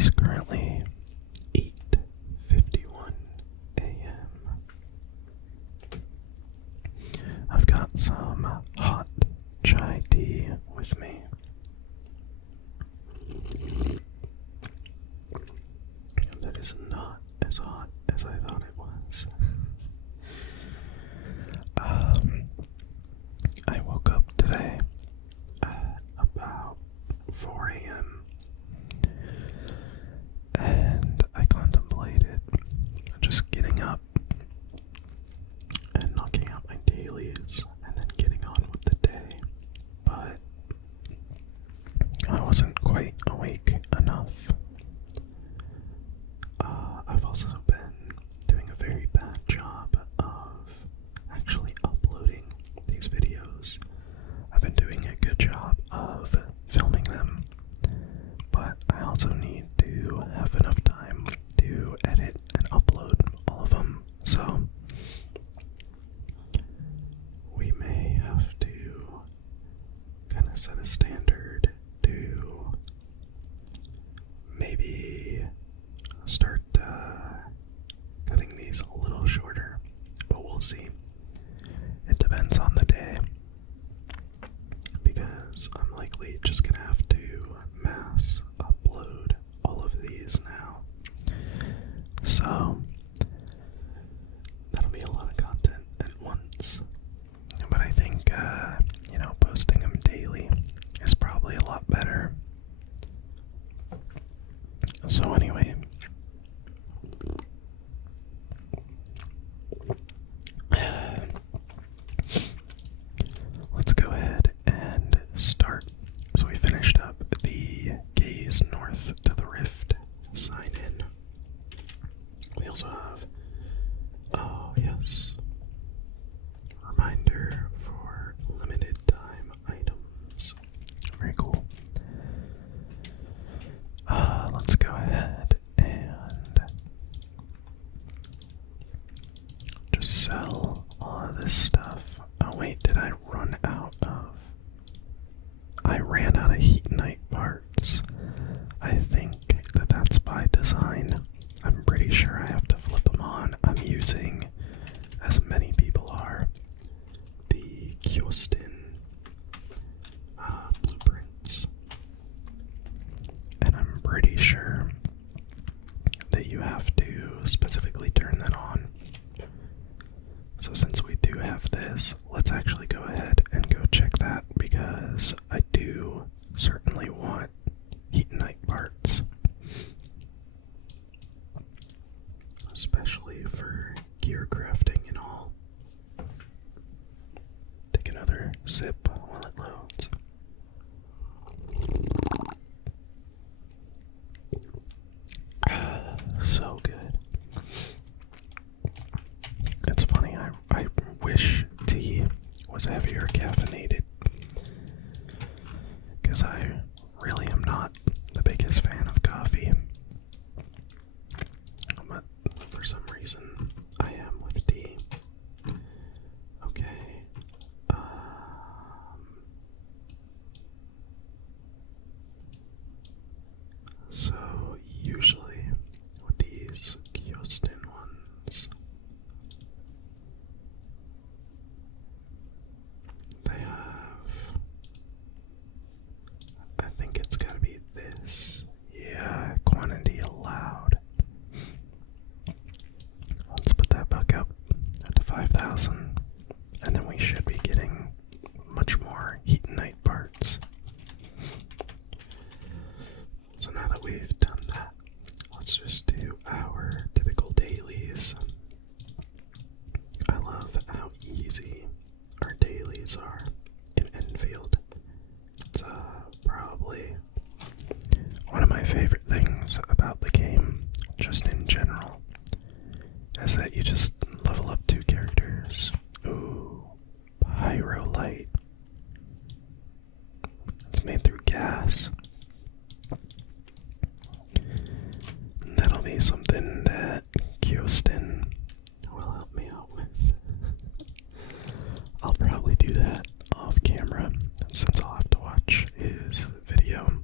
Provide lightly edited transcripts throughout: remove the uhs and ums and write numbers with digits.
is currently 8:51 a.m. I've got some hot chai tea with me. That is not as hot as I thought it was. I woke up today at about 4 a.m. and I contemplated just getting up and knocking out my dailies and then getting on with the day, but I wasn't quite awake enough. I've also been doing a very bad job of actually uploading these videos. I've been doing a good job of filming them, but I also need to have enough time to edit and upload all of them, so we may have to kind of set a standard to maybe start cutting these a little shorter, but we'll see. It depends on the day, because I'm likely just gonna have to mass upload all of these now. So that'll be a lot of content at once. But I think posting them daily is probably a lot better. So anyway, let's go ahead and start. So we finished up the Gaze North to the Rift sign in. We also have, oh yes, reminder for limited time items. Very cool. Let's go ahead and just sell all of this stuff. Oh wait, did I run out of... I ran out of Heat Knight parts. I think that that's by design. I'm pretty sure I have to flip them on. I'm using, as many people are, the Kyostin blueprints. And I'm pretty sure that you have to specifically turn that on. So since we do have this, let's actually go ahead and go check that, because I do certainly want Heat Knight parts. Especially for gear crafting and all. Take another sip while it loads. So good. It's funny, I wish tea was heavier caffeinated, because I really am not the biggest fan of coffee. But for some reason, I am with tea. Okay. So usually with these Kyostin ones, they have, I think it's gotta be this. Yeah, quantity allowed. Let's put that back up to 5,000, and then we should be getting much more Heat Knight parts. So now that we've done that, let's just do our typical dailies. I love how easy our dailies are in Endfield. It's probably one of my favorite things about the game, just in general, is that you just level up 2 characters. Ooh, Pyro Light. It's made through gas. That'll be something that Kyostin will help me out with. I'll probably do that off camera, since I'll have to watch his video.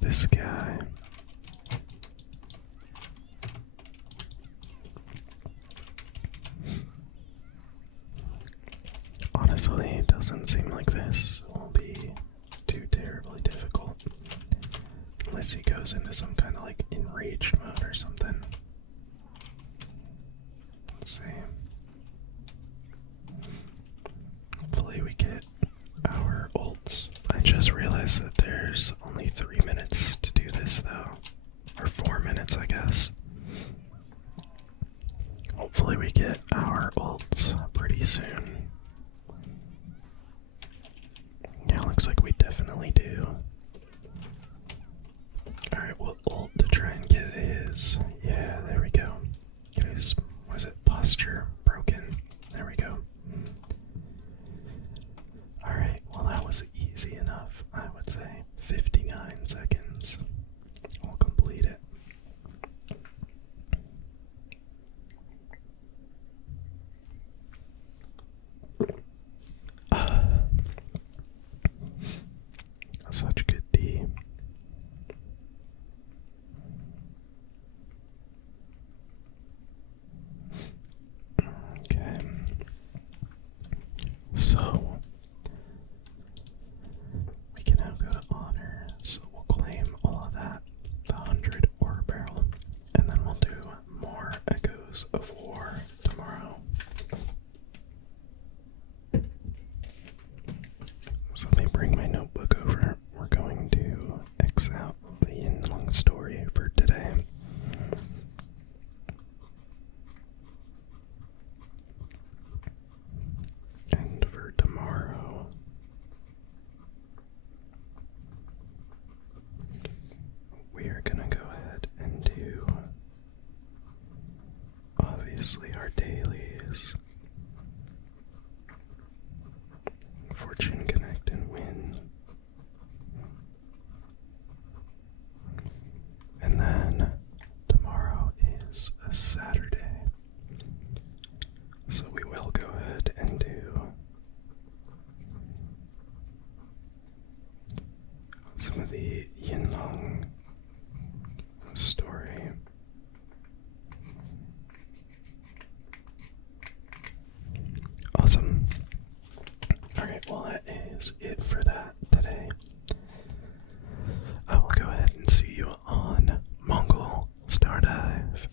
this guy. Honestly, it doesn't seem like this will be too terribly difficult. Unless he goes into some kind of like enraged mode or something. Let's see. Hopefully we get our ults. I just realized that there's only 3 minutes to do this though. Or 4 minutes, I guess. Hopefully we get our ults pretty soon. Yeah, looks like we definitely do. Alright, we'll ult to try and get his... Yeah, there we go. Get his... Was it posture broken? There we go. Alright, well that was easy enough, I would say. 59 seconds. We'll complete it. Such good D. Okay. So we can now go to honor. So we'll claim all of that, the 100 ore barrel, and then we'll do more Echoes of War tomorrow. So let me bring my notebook over. We're going to X out the Yinlong story for today. And for tomorrow, we are going to go ahead and do, obviously, our dailies. Fortune Connect and Win. And then tomorrow is a Saturday. So we will go ahead and do some of the Yinlong story. Awesome. Alright, well that is it for that today. I will go ahead and see you on Mongil Stardive.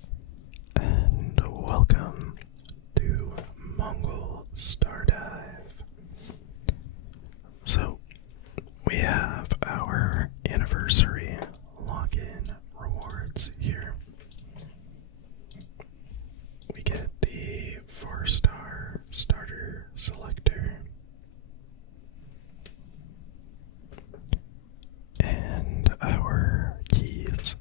And welcome to Mongil Stardive. So, we have our anniversary login rewards here. We get the 4-star starter selector. And our keys.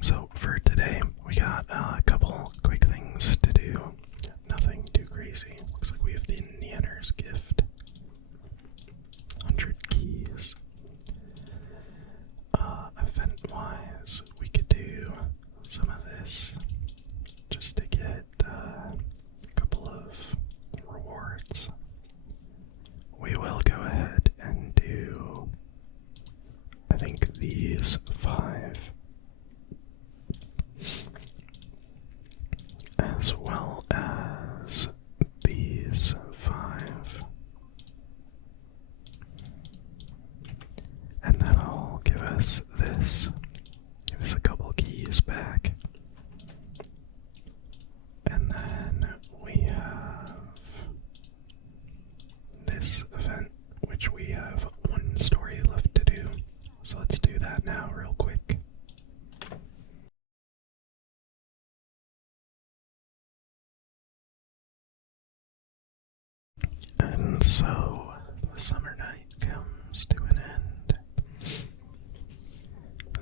So for today, we got a couple quick things to do. Nothing too crazy. Looks like we have the Nanner's gift. 100 keys. Event-wise, we could do some of this just to get a couple of rewards. We will go ahead and do, I think, these 5, as well as these 5, and that'll give us this, give us a couple keys back, and then we have this event, which we have one story left to do. So let's do that now real quick. And so the summer night comes to an end.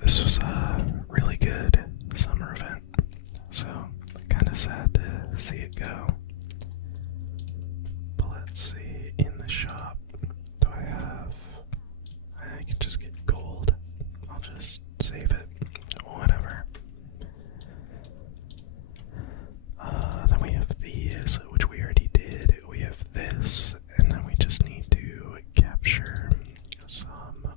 This was a really good summer event, so kind of sad to see it go. But let's see, in the shop, do I have, I can just get gold. I'll just save it, whatever. Then we have these, which we already did. We have this, and then we just need to capture some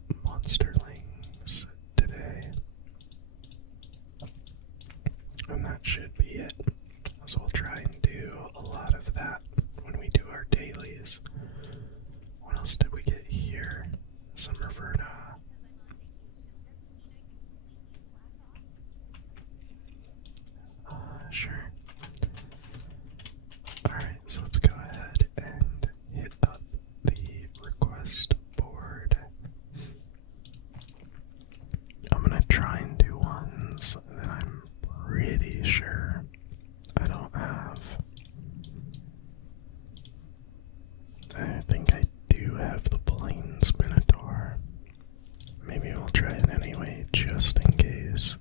maybe we'll try it anyway, just in case.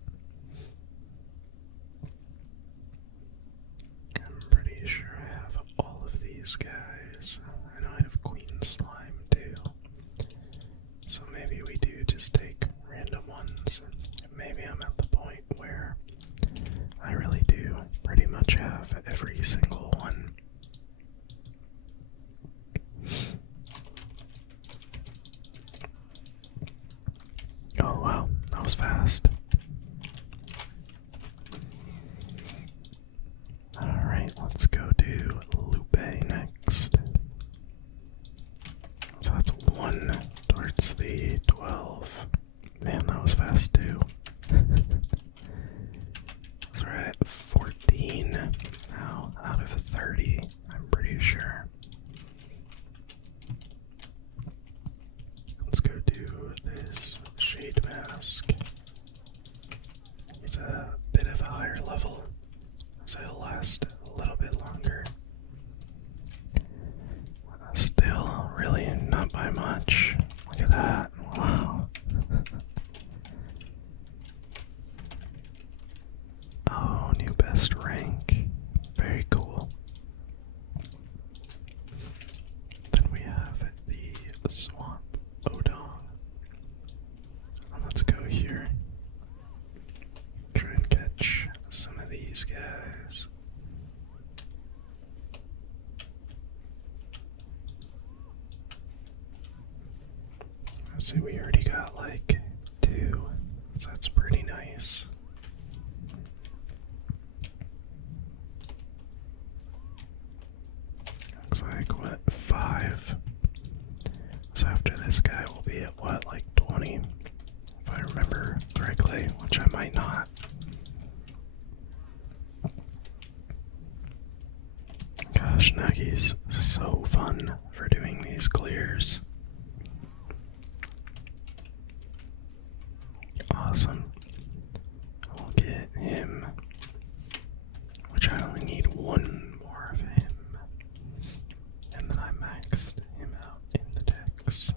I'm pretty sure I have all of these guys. I know I have Queen Slime too. So maybe we do just take random ones. Maybe I'm at the point where I really do pretty much have every single one. Oh wow, that was fast. Alright, let's go do Lupe next. So that's 1 towards the 12. Man, that was fast too. So we're at 14 now out of 30, I'm pretty sure. Let's go do this Shade Mask. He's a bit of a higher level, so he'll last a little bit longer. Still, really not by much. Look at that. Wow. Oh, new best rank. Very cool. Then we have the Swamp Odong. Let's go here. Try and catch some of these guys. Let's see, we already got like 2, so that's pretty nice. Looks like, what, 5? So after this guy, we'll be at what, like 20? If I remember correctly, which I might not. Gosh, Nagi's so fun for doing these clears. Awesome. We'll get him, which I only need 1 more of him, and then I maxed him out in the decks.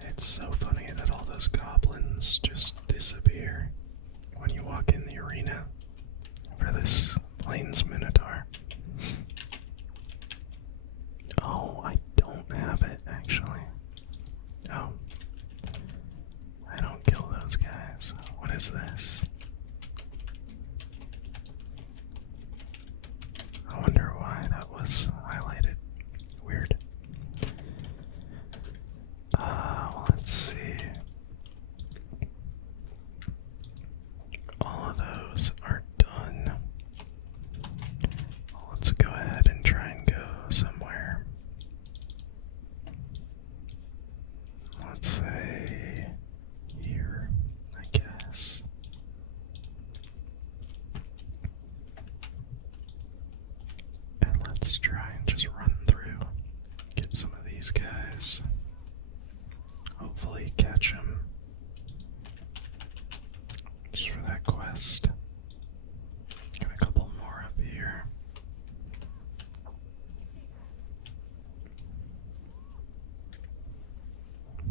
It's so funny that all those goblins just disappear when you walk in the arena for this Plains Minotaur. Oh, I don't have it actually. Oh. I don't kill those guys. What is this? I wonder why that was highlighted. Weird. Let's see. All of those are done. Let's go ahead and try and go somewhere. Let's say here, I guess. And let's try and just run through, get some of these guys. Hopefully catch them. Just for that quest. Got a couple more up here.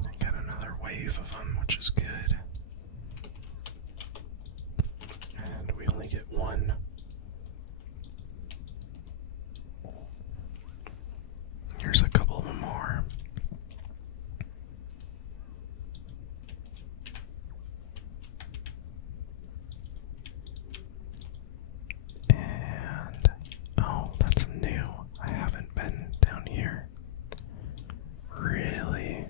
I got another wave of them, which is good. And we only get 1. Here's a couple more. And, oh, that's new. I haven't been down here. Really?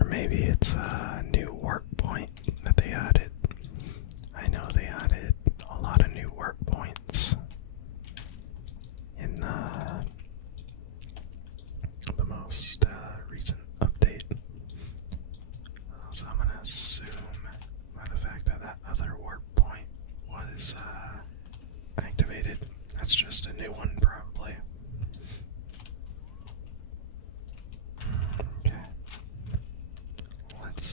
Or maybe it's a new work point that they added. I know they added a lot of new work points in the most recent update. So I'm gonna assume by the fact that that other work point was activated, that's just a new one probably. Okay. Let's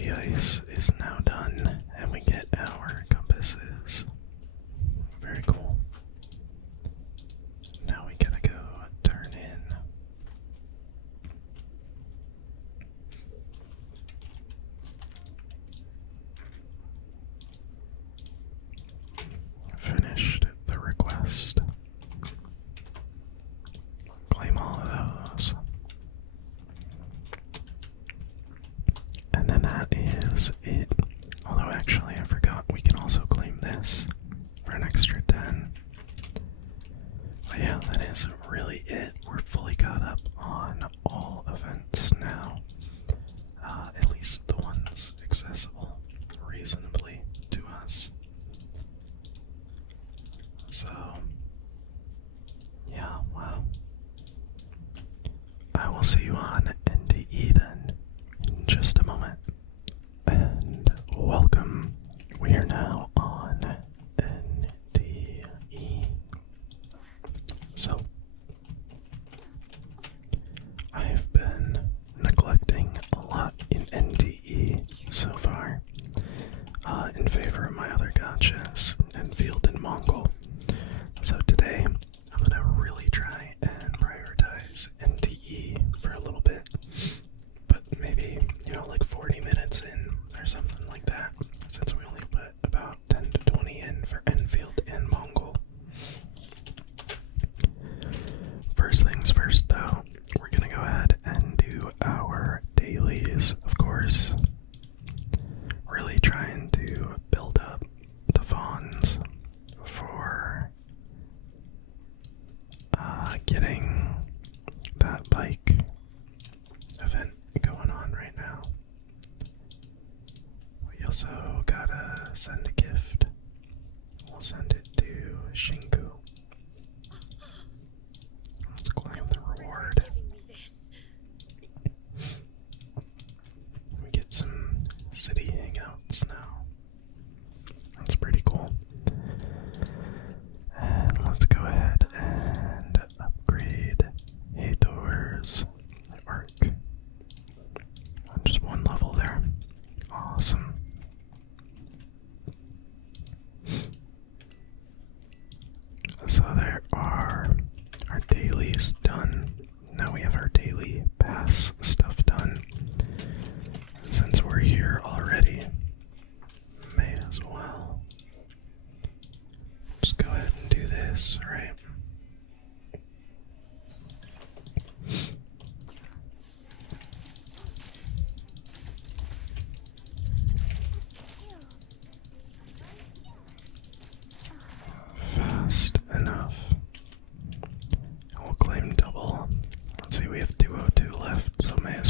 The ice is now done, and we get our compasses. Very cool. Now we gotta go turn in. Finished the request. Claim all of those. And then that is it. Although actually I forgot we can also claim this for an extra 10. But yeah, that is really it. We're fully caught up on all events now. At least the ones accessible reasonably to us. So, yeah, wow. I will see you on NTE then in just a moment. And welcome. We are now on NTE. So, I've been neglecting a lot in NTE so far, in favor of my other gachas, Endfield and Mongil. So today, I'm gonna really try and prioritize NTE for a little bit, but maybe, like 40 minutes in or something like that, since we only put about 10 to 20 in for Endfield and Mongil. First things first, though, we're gonna go ahead and do our dailies, of course. Really trying to build up the fawns for getting that bike event going on right now. We also gotta send a gift. We'll send it to Shinku. Let's claim the reward. We get some city hangouts now. That's pretty cool. And let's go ahead and upgrade Hathor's arc. Just one level there. Awesome. So there are our dailies done. Now we have our daily pass stuff done. And since we're here already, may as well just go ahead and do this, right? Fast enough. We'll claim double. Let's see, we have 202 left, so may as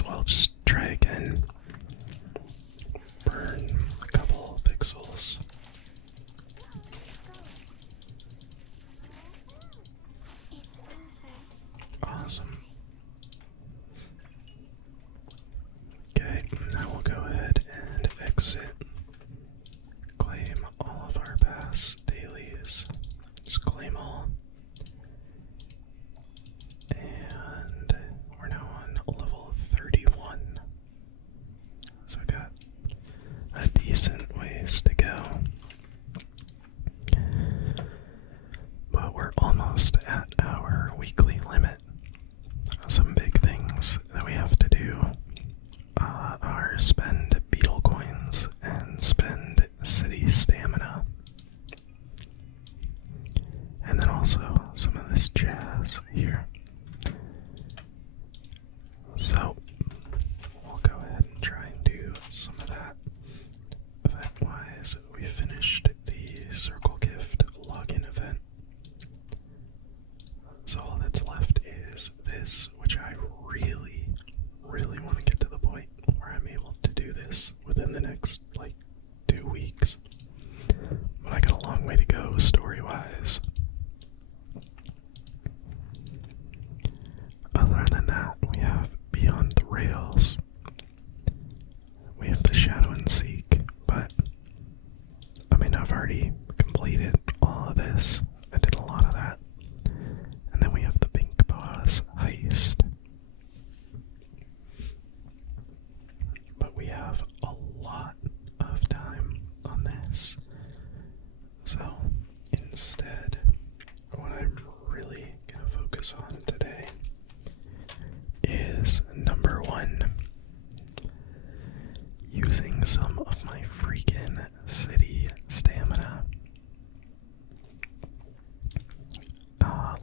some of my freaking city stamina.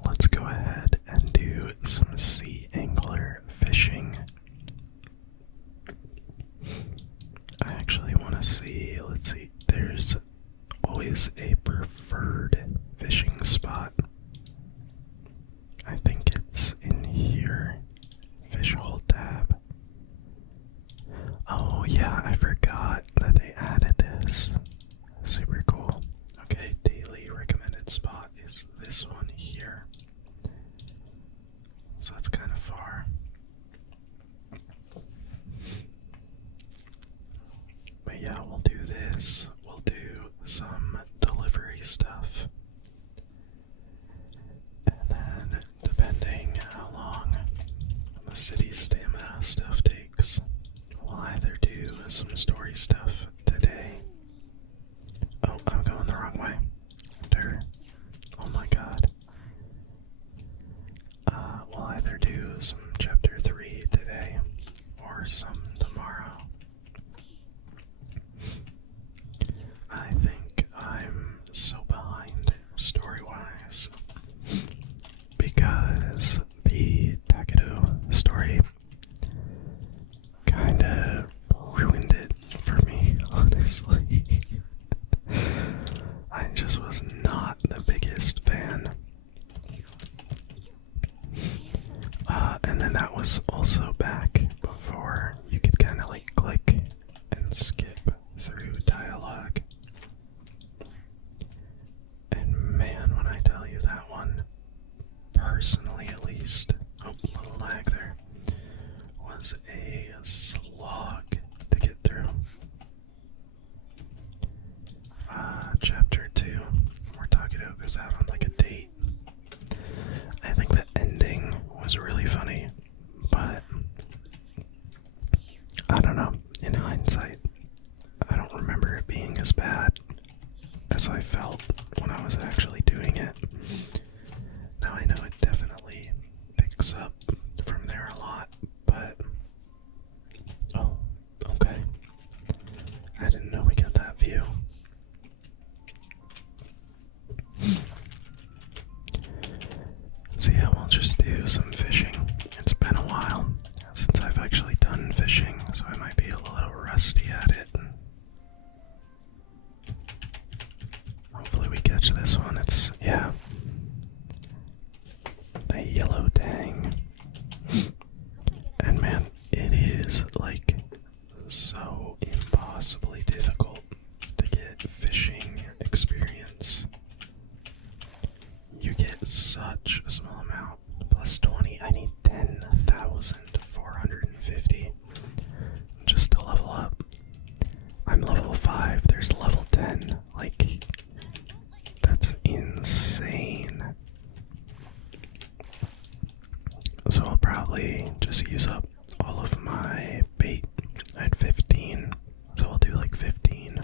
Let's go ahead and do some sea angler fishing. I actually want to see, let's see, there's always a preferred fishing spot. I think it's in here. Fish hold tab. Oh yeah, I forgot that they added this. Super cool. Okay, daily recommended spot is this one here. So that's kind of far. But yeah, we'll do this. We'll do some delivery stuff. And then, depending how long the city stamina stuff takes, we'll either do some story stuff today. Oh, I'm going the wrong way. Oh my god. We'll either do some chapter 3 today or some tomorrow. I think I'm so behind story-wise because the Takedo story kinda ruined it for me, honestly. I just was not the biggest fan. And then that was also back before you could kind of like click and skip through dialogue. And man, when I tell you that one, personally at least, oh, a little lag there, was a slog to get through. Chapter 2, where Takedo goes out on like a date. I think the ending was really funny, but I don't know, in hindsight, I don't remember it being as bad as I felt when I was actually doing it. Now I know it definitely picks up from there a lot, but oh, okay. I didn't know we got that view. So yeah, we'll just do some fishing. It's been a while since I've actually done fishing, so I might be a little rusty at it. Hopefully we catch this one. It's, yeah, a yellow tang. And man, it is like so impossibly difficult to get fishing experience. You get such a small amount. Plus 20, I need 10,450 just to level up. I'm level 5, there's level 10. Like, that's insane. So I'll probably just use up all of my bait at 15. So I'll do like 15.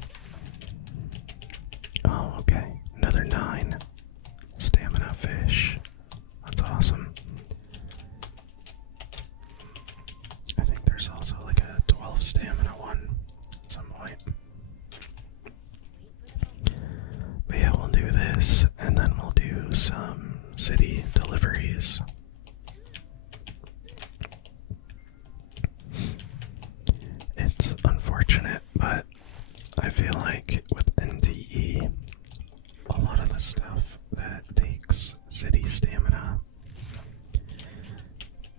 Oh, okay. Another 9. Stamina fish. That's awesome. I think there's also like a 12 stamina one at some point. But yeah, we'll do this and then we'll do some city deliveries. It's unfortunate, but I feel like with NTE, a lot of the stuff that takes city stamina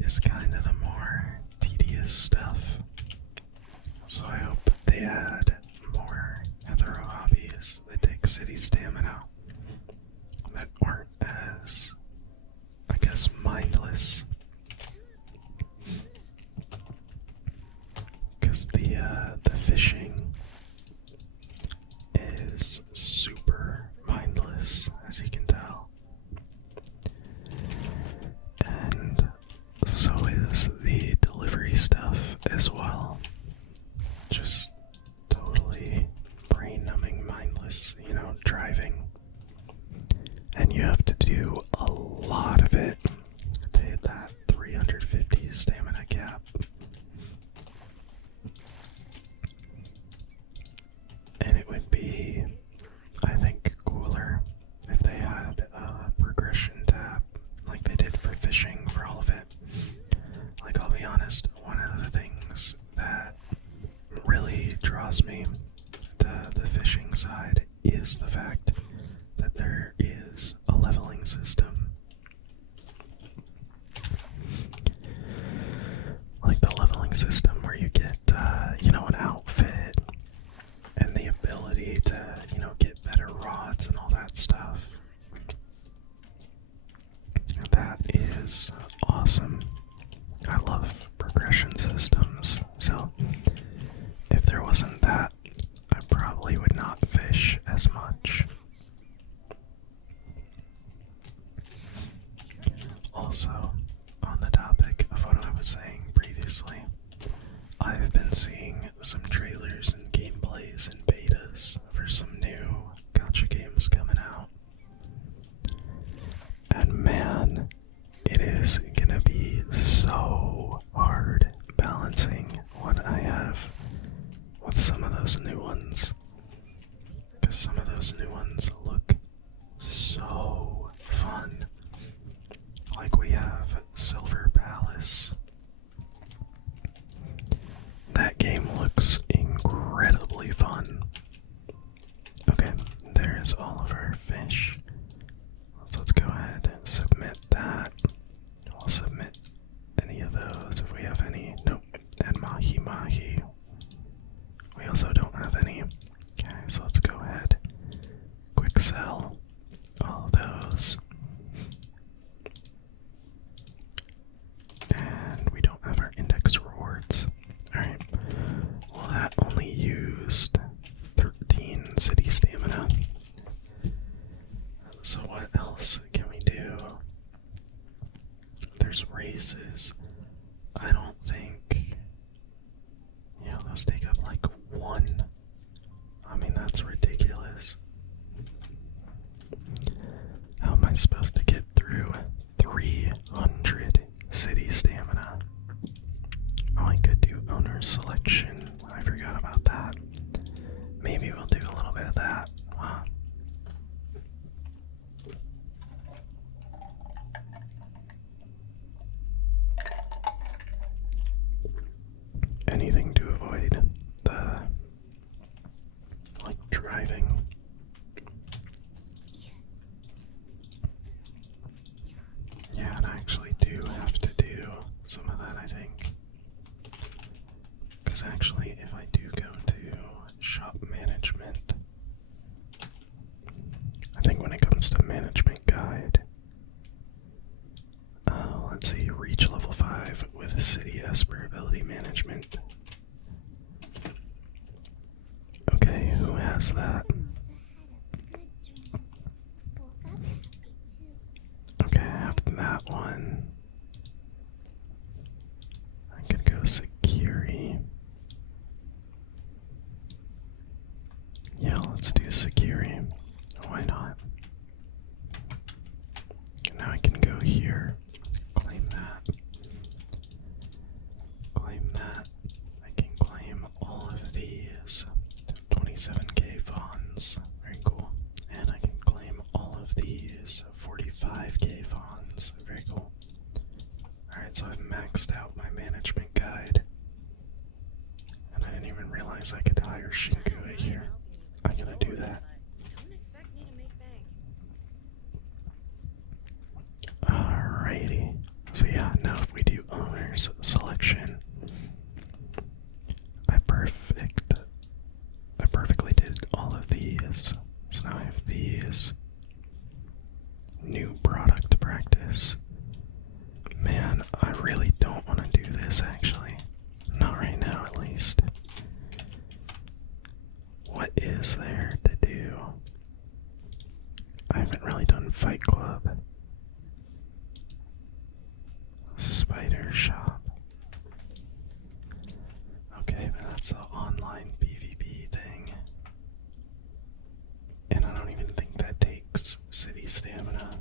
is kind of the more tedious stuff. So I hope they add more hetero hobbies that take city stamina that aren't as, I guess, mindless. Because the fishing is super mindless, as you can tell. And so is the delivery stuff as well. Just totally brain-numbing, mindless, driving. And you have to do a lot of it to hit that 350 stamina cap. draws me to the fishing side is the fact that there is a leveling system. Like the leveling system where you get, an outfit and the ability to, get better rods and all that stuff. That is awesome. I love progression systems, so if there wasn't that, I probably would not fish as much. Also, on the topic of what I was saying previously, I've been seeing some trailers and gameplays and betas for some new Gacha games coming out. And man, it is gonna be so hard balancing what I have with some of those new ones. Because some of those new ones look so fun. Like we have Silver Palace. That game looks incredibly fun. Okay, there's all of our fish. Let's go ahead and submit that. We'll submit any of those if we have any. Nope. And Mahi Mahi. We also don't have any. Okay, so let's go ahead. Quick sell all of those. And we don't have our index rewards. Alright. Well, that only used 13 city stamina. So what else can we do? There's races. I don't think... those take up like 1. I mean, that's ridiculous. How am I supposed to get through 300 city stamina? Oh, I could do owner selection. I forgot about that. Maybe we'll do a little bit of that. Huh. Anything to avoid the driving. Yeah, and I actually do have to do some of that, I think. Because actually, if I do go to shop management, I think when it comes to management guide, let's see, reach level 5 with city Esper ability management. Okay, who has that? Okay, I have that one. I could go Security. Yeah, let's do Security. Why not? Now I can go here. Claim that. Claim that. I can claim all of these. 27k fawns. Very cool. And I can claim all of these. 45k fawns. Very cool. Alright, so I've maxed out my management guide. And I didn't even realize I could hire Shinku here. I'm gonna do that. Alrighty. So yeah, now if we do owners selection, I perfectly did all of these. So now I have these. New product practice. Man, I really don't want to do this actually. Not right now at least. What is there to do? I haven't really done Fight Club. Spider Shop. Okay, but that's the online PvP thing. And I don't even think that takes city stamina.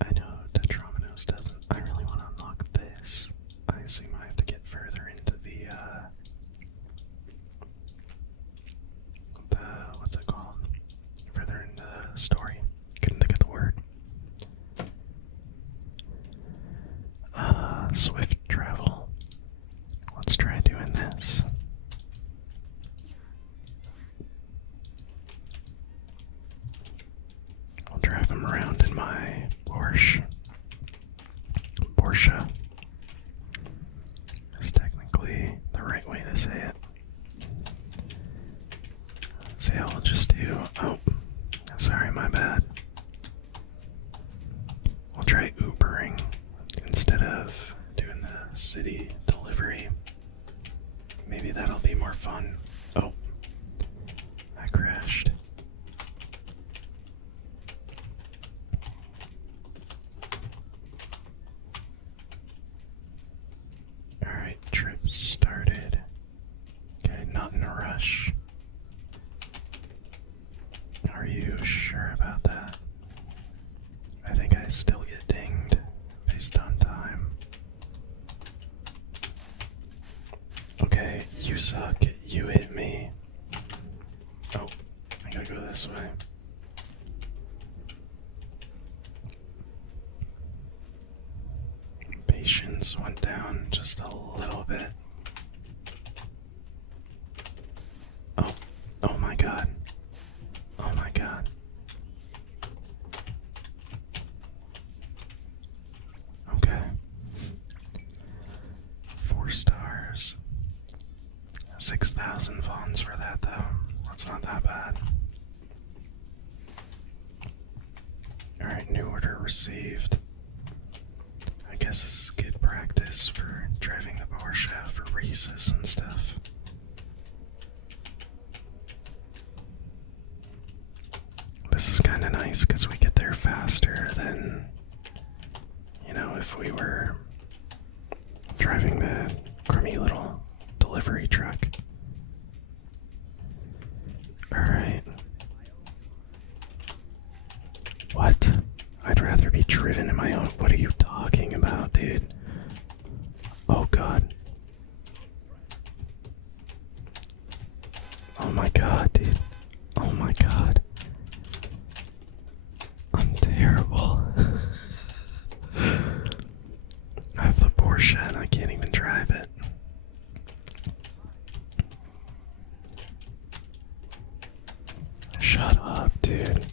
I know Tetrominos doesn't. I really want to unlock this. I assume I have to get further into the what's it called? Further in the story. Couldn't think of the word. Swift travel. Let's try to to say it. So yeah, we'll just do, oh, sorry, my bad. We'll try Ubering instead of doing the city delivery. Maybe that'll be more fun. Oh, I crashed. Alright, trip started. Okay, not in a rush. Are you sure about that? I think I still get dinged based on time. Okay, you suck. You hit me. Oh, I gotta go this way. Patience went down just a little bit. Oh, oh my god. Oh my god. Okay. 4 stars. 6,000 funds for that though. That's not that bad. Alright, new order received. I guess this is good practice for driving the Porsche for races and stuff. This is kind of nice because we get there faster than, you know, if we were driving the crummy little delivery truck. Alright. What? I'd rather be driven in my own. What are you talking about, dude? Oh god. Oh my god, dude. Oh my god. I'm terrible. I have the Porsche and I can't even drive it. Shut up, dude.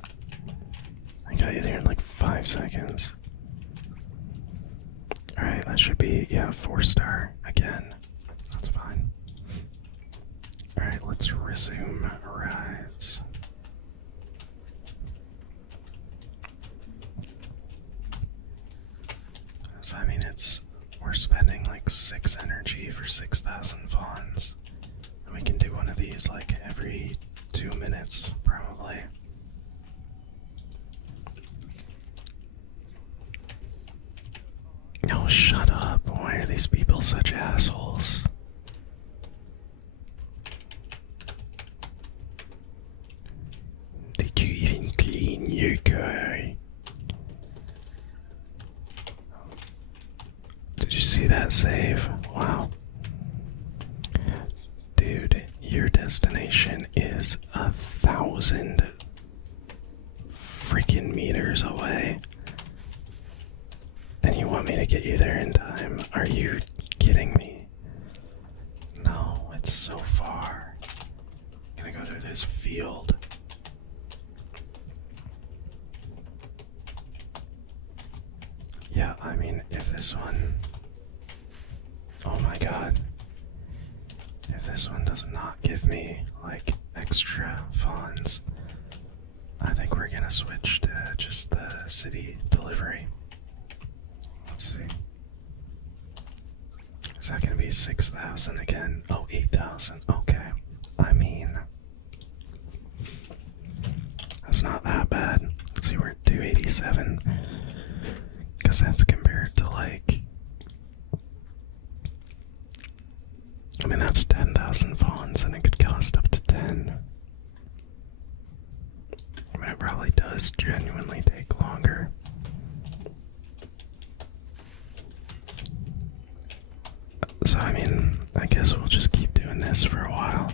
I got you there in like 5 seconds. Alright, that should be, yeah, 4-star again. That's fine. Alright, let's resume rides. So, I mean, we're spending like 6 energy for 6,000 fawns. And we can do one of these like every 2 minutes, probably. No, shut up. Why are these people such assholes? Did you even clean your car? Did you see that save? Wow. Dude, your destination is 1,000 freaking meters away. And you want me to get you there in time? Are you kidding me? No, it's so far. I'm gonna go through this field. Yeah, I mean, if this one... Oh my god. If this one does not give me, like, extra funds, I think we're gonna switch to just the city delivery. Let's see. Is that gonna be 6,000 again? Oh, 8,000. Okay. I mean, that's not that bad. Let's see, we're at 287. Because that's compared to, like, I mean, that's 10,000 fawns, and it could cost up to 10. I mean, it probably does genuinely take longer. So, I mean, I guess we'll just keep doing this for a while.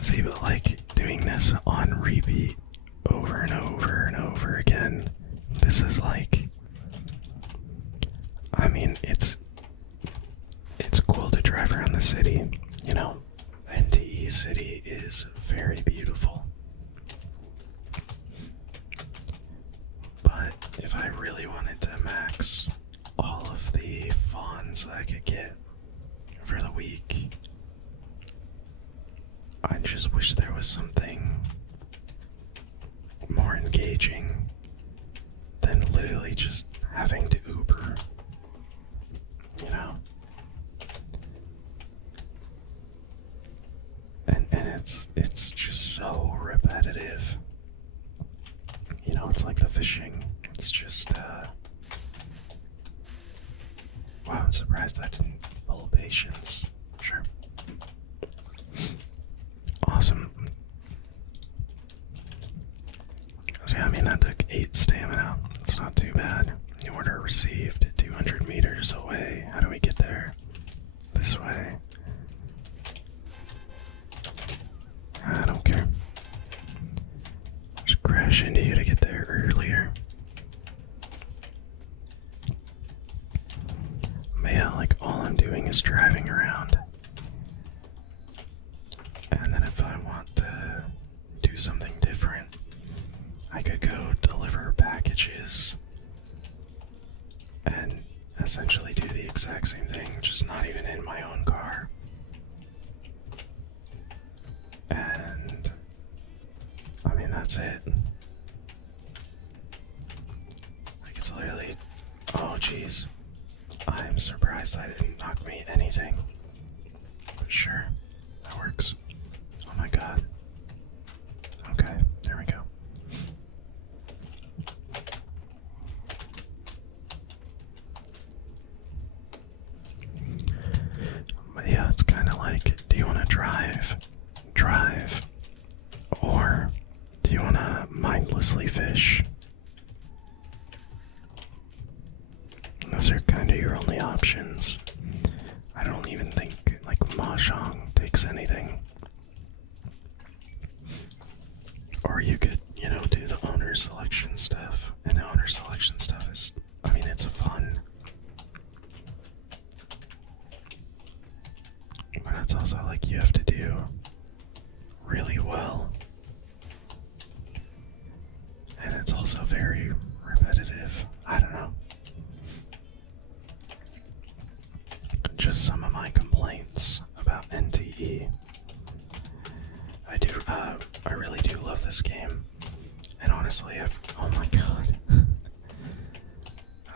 See, but like, doing this on repeat over and over and over again, this is like, I mean, it's cool to drive around the city, you know. NTE city is very beautiful. But if I really wanted to max all of the fawns I could get for the week, I just wish there was something more engaging than literally just having to Uber. You know? And it's just so repetitive. You know, it's like the fishing. It's just wow, I'm surprised I didn't pull patience. Sure. Awesome. So yeah, I mean that took 8 stamina. It's not too bad. New order received 200 meters away. How do we get there? This way. I don't care. Just crash into you to get there earlier. But yeah, like all I'm doing is driving around. And then if I want to do something different, I could go deliver packages and essentially do the exact same thing, just not even in my own car. And I mean, that's it. Like, it's literally, oh jeez. I'm surprised that didn't knock me anything. But sure, that works. Oh my god. Okay, there we go. But yeah, it's kind of like, do you want to drive? Drive. Or do you want to mindlessly fish? Those are kind of your only options. I don't even think, like, Mahjong takes anything. Or you could, you know, do the owner selection stuff. And the owner selection stuff is, I mean, it's fun. But it's also like you have to do really well. And it's also very repetitive. I don't know. Just some of my complaints about NTE. I really do love this game. And honestly, oh my god.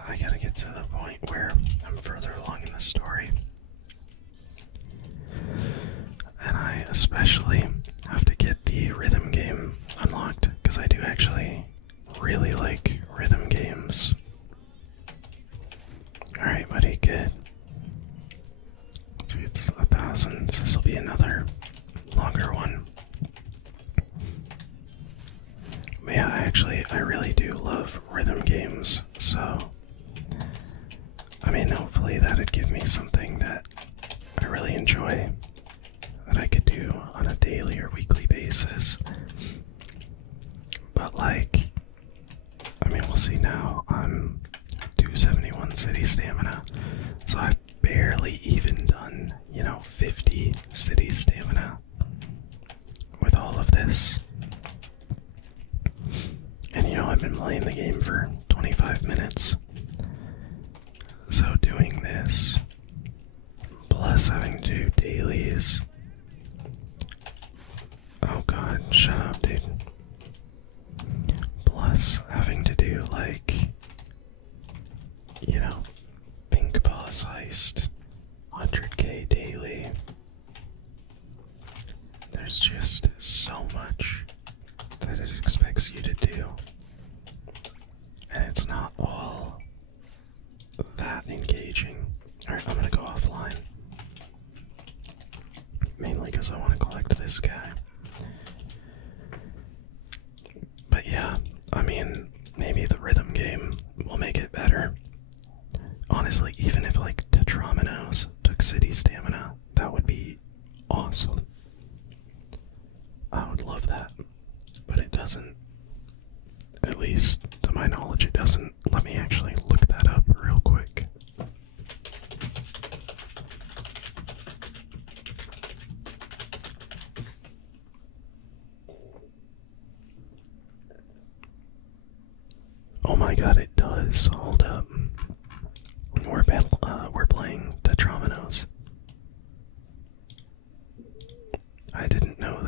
I gotta get to the point where I'm further along in the story. And I especially have to get the rhythm game unlocked, because I do actually really like rhythm games. Alright, buddy, good. See, it's 1,000, so this will be another longer one. But yeah, I really do love rhythm games, so I mean, hopefully that'd give me something that I really enjoy, that I could do on a daily or weekly basis. But like, I mean, we'll see now. I'm 271 city stamina, so I've barely even done, you know, 50 city stamina with all of this. And you know, I've been playing the game for 25 minutes. So doing this, plus having to do dailies. Oh god, shut up, dude. Plus having to do, like, you know, Pink Boss Heist, 100k daily. There's just so much that it expects you to do. And it's not all that engaging. Alright, I'm gonna go offline. Mainly because I want to collect this guy. But yeah, I mean, maybe the rhythm game will make it better. Honestly, even if like Tetrominoes took city stamina, that would be awesome. I would love that. But it doesn't. At least, to my knowledge, it doesn't. Let me actually look that up real quick. Oh my god, it does. Hold up. We're playing Tetrominoes. I didn't know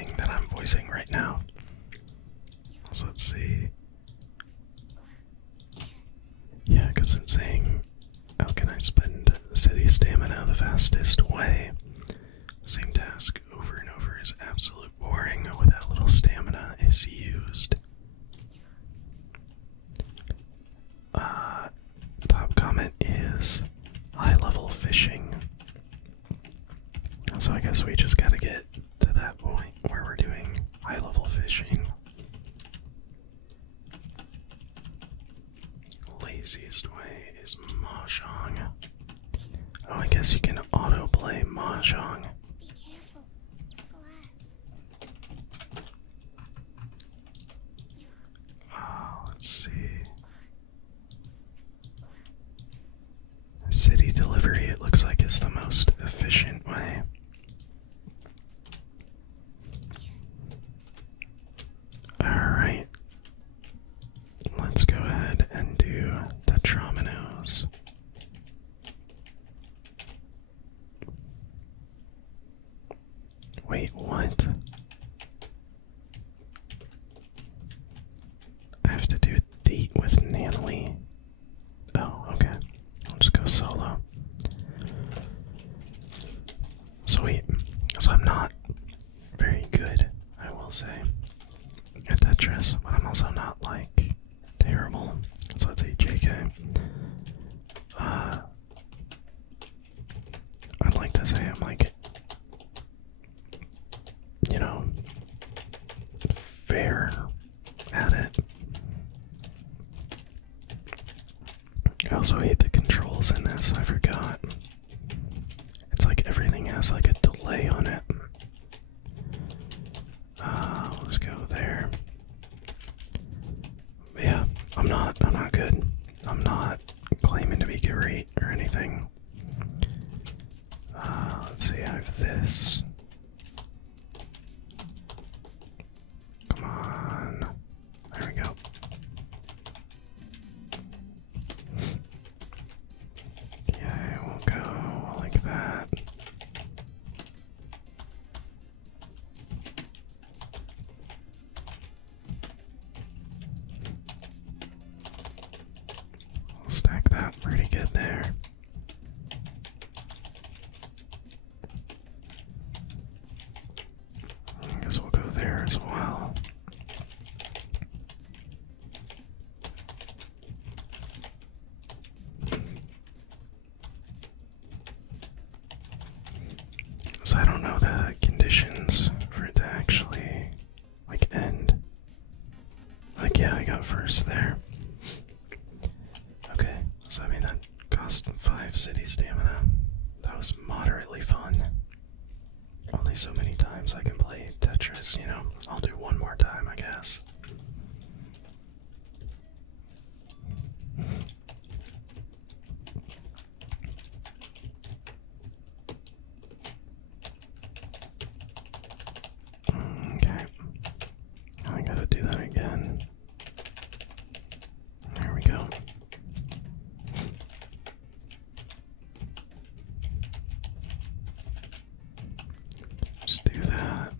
thing that I'm voicing right now. So let's see. Yeah, because it's saying, how can I spend city stamina the fastest way? Same task over and over is absolute boring without little stamina is used. Top comment is high level fishing. So I guess we just gotta get to that point where we're doing high level fishing. Laziest way is Mahjong. Oh, I guess you can autoplay Mahjong. Be careful. Glass. Let's see. City delivery, it looks like, is the most efficient way. Alright. Let's go ahead and do Tetrominoes. Wait, what? I have to do a date with Natalie. Oh, okay. I'll just go solo. Sweet. So I'm not very good, I will say, at Tetris, but I'm also not, like, terrible. So let's say JK. I'd like to say I'm, like, you know, fair at it. I also hate the controls in this, I forgot. It's like everything has like a delay on it. Let's go there. But yeah, I'm not good. I'm not claiming to be great or anything. Let's see, I have this. Come on. There we go. Okay, we'll go like that. We'll stack that pretty good there. I guess we'll go there as well. So I don't know the conditions for it to actually, like, end. Like, yeah, I got first there. Okay, so I mean that cost 5 city stamina. That was moderately fun. Only so many times I can play Tetris, you know. I'll do one more time, I guess. Okay. I gotta do that again. There we go. Just do that.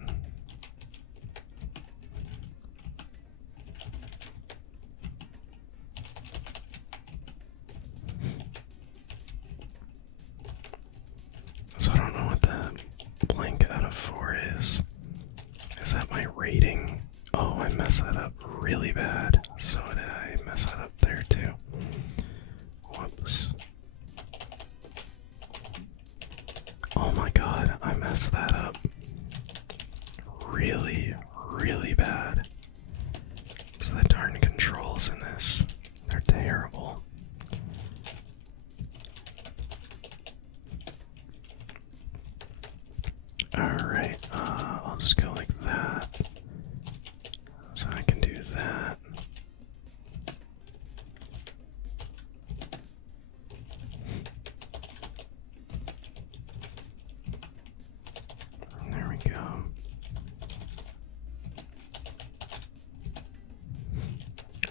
So I don't know what the blank out of 4 is. Is that my rating? Oh, I messed that up really bad. So did I mess that up there too? Whoops. Oh my god, I messed that up really, really bad. So the darn controls in this, they're terrible. Alright, I'll just go like that. So I can do that. There we go.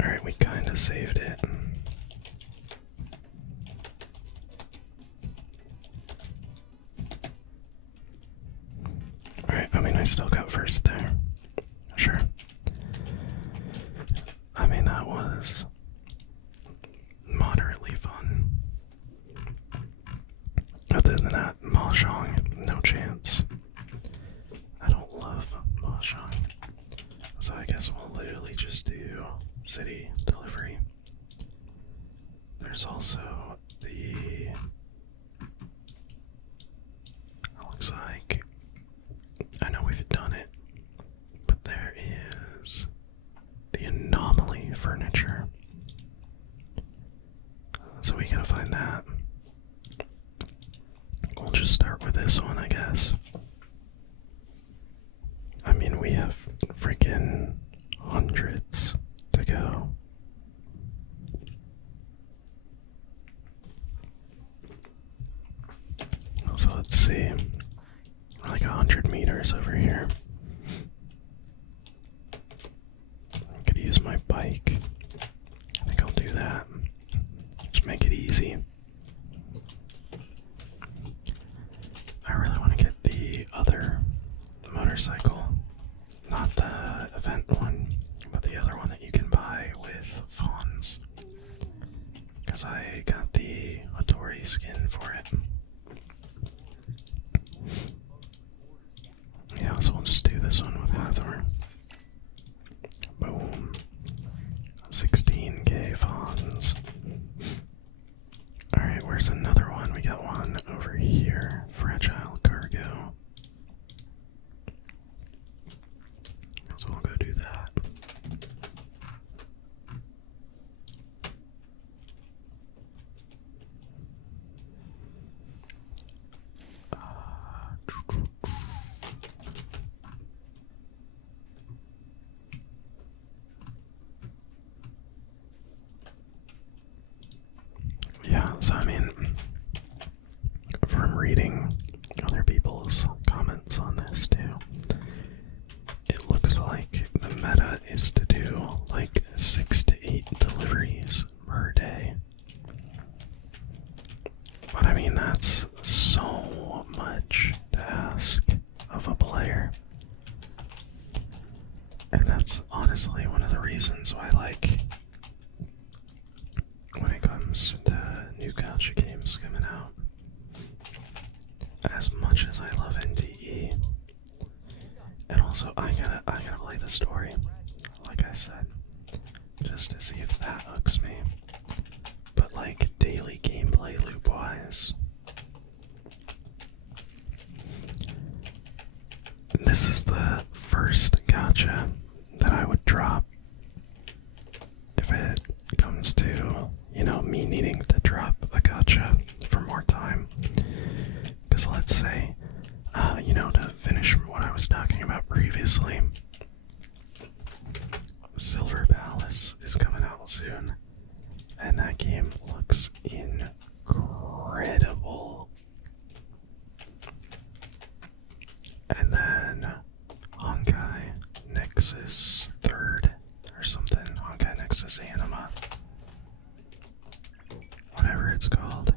Alright, we kinda saved it. Alright, I mean, I still got first there. city delivery. There's also the... looks like... I know we've done it, but there is the anomaly furniture. So we gotta find that. We'll just start with this one, I guess. I mean, we have freaking hundreds to go. So let's see. Like 100 meters over here. I could use my bike. I think I'll do that. Just make it easy. I really want to get the other motorcycle. Not the event one, but the other one that you can buy with fawns. Because I got the Hattori skin for it. Yeah, so we'll just do this one with Hathor. Boom. 16k fawns. Alright, where's another one? We got one over here. Fragile cargo. So we'll go do that. Yeah, so I mean, from reading other people's comments on this too, it looks like the meta is to do like 6 to 8 deliveries per day. But I mean, that's so much to ask of a player. And that's honestly one of the reasons why, like, when it comes to new Gacha games coming out, as much as I love NTE, and also I gotta play the story, like I said, just to see if that hooks me. But like daily gameplay loop wise, this is the first Gacha that I would drop if it comes to, you know, me needing to drop a Gacha for more time. Because let's say, you know, to finish what I was talking about previously, Silver Palace is coming out soon, and that game looks incredible. And then Honkai Nexus 3rd or something, Honkai Nexus Anima, whatever it's called.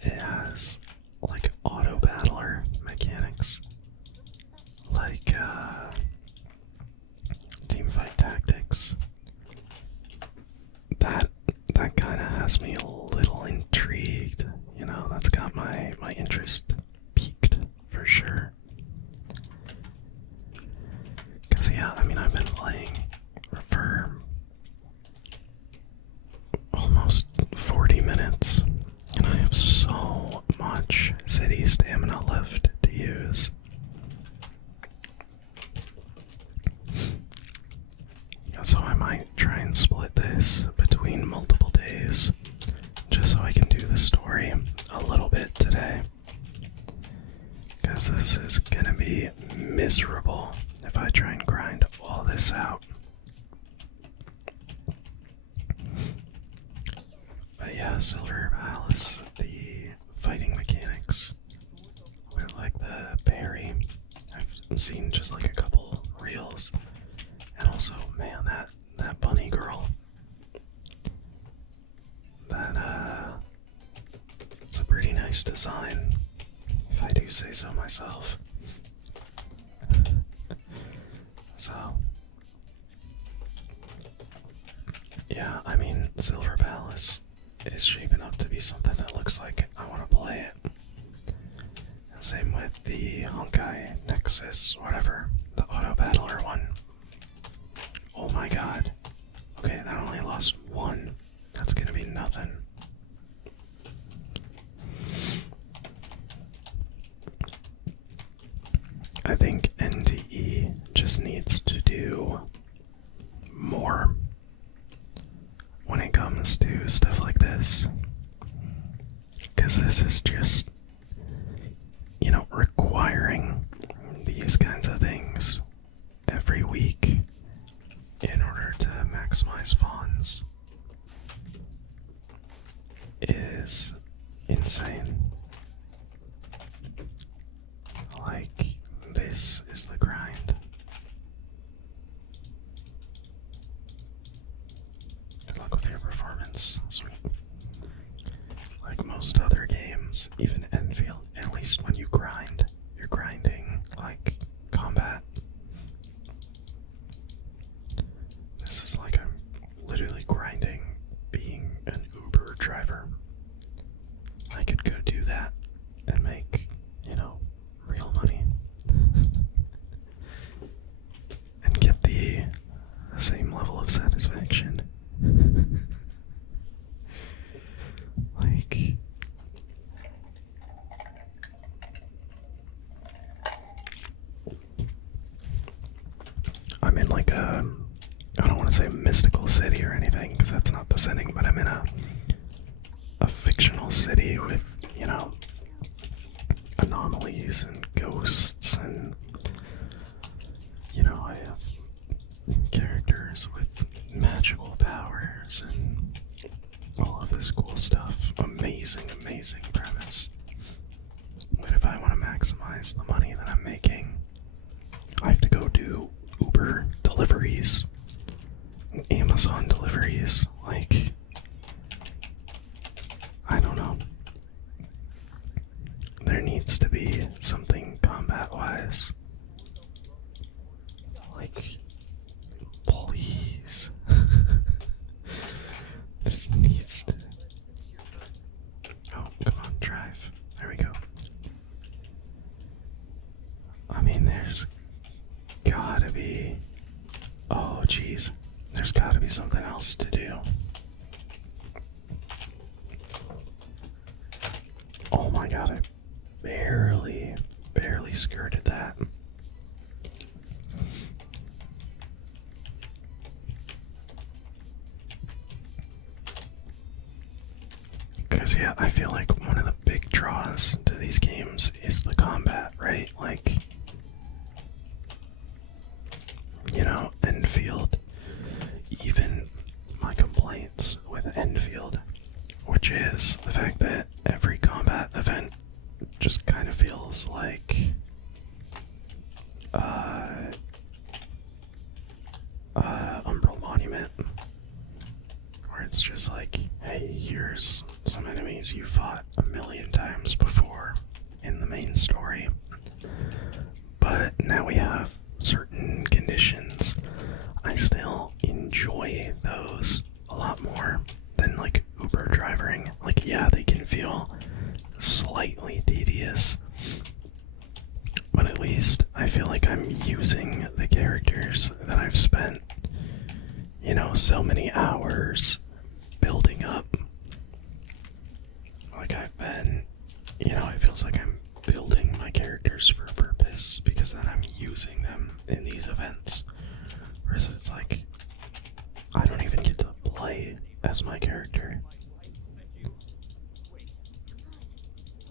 It has like auto battler mechanics, like teamfight tactics. That kind of has me a little intrigued. You know, that's got my interest peaked for sure. Cause yeah, I mean, I've been playing for almost 40 minutes, and I have so much city stamina left to use. So I might try and split this between multiple days, just so I can do the story a little bit today. Because this is gonna be miserable if I try and grind all this out. But yeah, Silver Palace, the fighting mechanics with like the parry, I've seen just like a couple reels. And also, man, that bunny girl, it's a pretty nice design, if I do say so myself. So, yeah, I mean, Silver Palace is shaping up to be something that looks like I want to play it. And same with the Honkai Nexus, whatever, the auto battler one. Oh my god, NTE just needs to do more when it comes to stuff like this. Because this is just, requiring these kinds of things every week in order to maximize funds is insane. Like, this is the grind. Good luck with your performance. Sweet. Like most other games, even Endfield, at least when you grind, you're grinding like combat. This is like I'm literally grinding being an Uber driver. I could go do that and make, real money. And get the same level of satisfaction. Like, I'm in like I don't want to say mystical city or anything because that's not the setting, but I'm in a fictional city with, anomalies and ghosts and, I have characters with magical powers and all of this cool stuff. Amazing, amazing premise. But if I want to maximize the money that I'm making, I have to go do Uber deliveries, Amazon deliveries. Like, I don't know. There needs to be something combat-wise. Like, please. This needs to... Oh, come on, drive. There we go. I mean, there's gotta be... Oh, jeez. There's gotta be something else to do. Oh my god, I barely skirted that. Because, yeah, I feel like one of the big draws to these games is the combat, right? Like, Endfield, even my complaints with Endfield, which is the fact that every combat event just kind of feels like Umbral Monument, where it's just like, hey, here's some enemies you fought 1,000,000 times before in the main story, but now we have certain conditions. I still enjoy those a lot more than like Uber driving. Like, yeah, they can feel slightly tedious, but at least I feel like I'm using the characters that I've spent, so many hours building up. Like, I've been, it feels like I'm building my characters for a purpose because then I'm using them in these events. Whereas it's like, I don't even get to play as my character.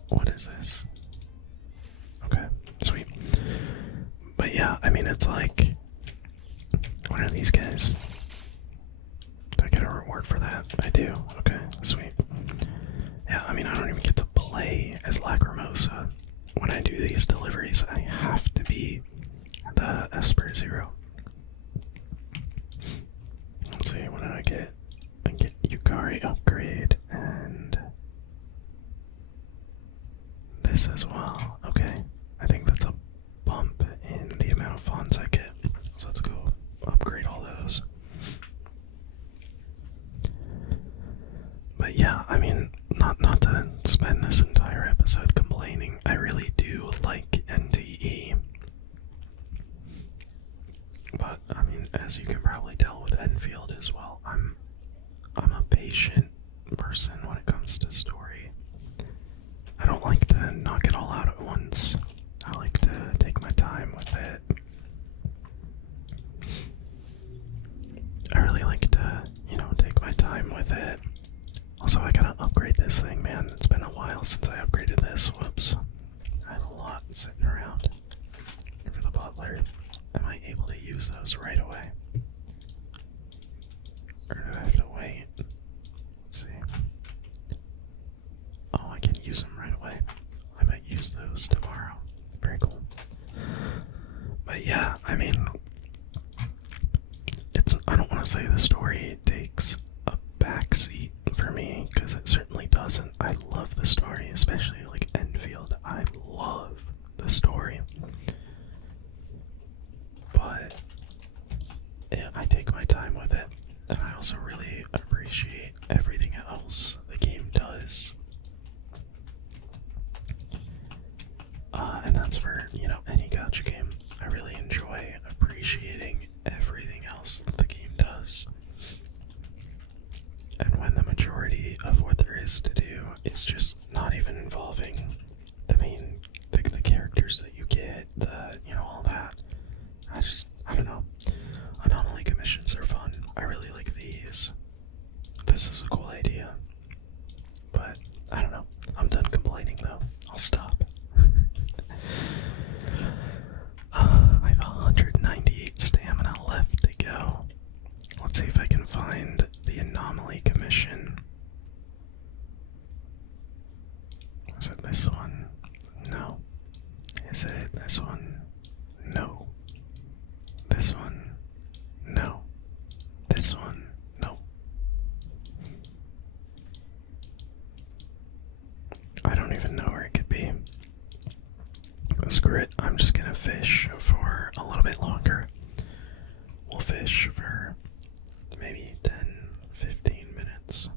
What is this? Okay, sweet. But yeah, I mean, it's like, what are these guys? Do I get a reward for that? I do. Okay, sweet. Yeah, I mean, I don't even get to play as Lacrimosa. When I do these deliveries, I have to be the Esper Zero. Let's see, what did I get? I get Yukari upgrade and this as well. Okay, I think that's a bump in the amount of funds I get. So let's go upgrade all those. But yeah, I mean, not to spend this entire episode complaining, I really do like NTE. But I mean, as you can probably tell with Endfield as well, I'm a patient person when it comes to story. I don't like to knock it all out at once. I like to take my time with it this thing, man. It's been a while since I upgraded this. Whoops. I have a lot sitting around. For the butler, am I able to use those right away? Or do I have to wait? Let's see. Oh, I can use them right away. I might use those tomorrow. Very cool. But yeah, I mean, I don't want to say the story takes a backseat for me, because it certainly doesn't. I love the story, especially like Endfield. I love the story. But yeah, I take my time with it, and I also really appreciate everything else the game does. And that's for, any gacha game. I really enjoy appreciating everything else that the game does. And when the majority of what there is to do is just not even involving the characters that you get, all that. I don't know. Anomaly commissions are fun. I really like these. This is a cool idea. But, I don't know. I'm done complaining though. I'll stop. I have 198 stamina left to go. Let's see if I can find the anomaly commission. Is it this one? No. Is it this one? No. This one? No. This one? No. I don't even know where it could be. Screw it, I'm just gonna fish for a little bit longer. We'll fish for maybe 10-15 minutes.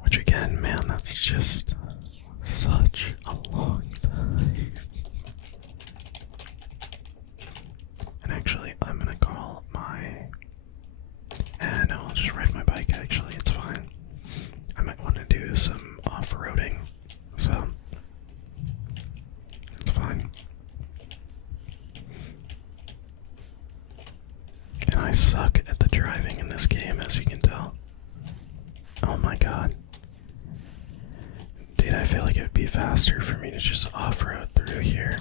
Which again, man, that's just such a long time. And actually, I'm gonna call my... no, I'll just ride my bike, actually, it's fine. I might want to do some off-roading, so... it's fine. And I suck at the driving in this game, as you can tell. Oh my god. Dude, I feel like it would be faster for me to just off-road through here.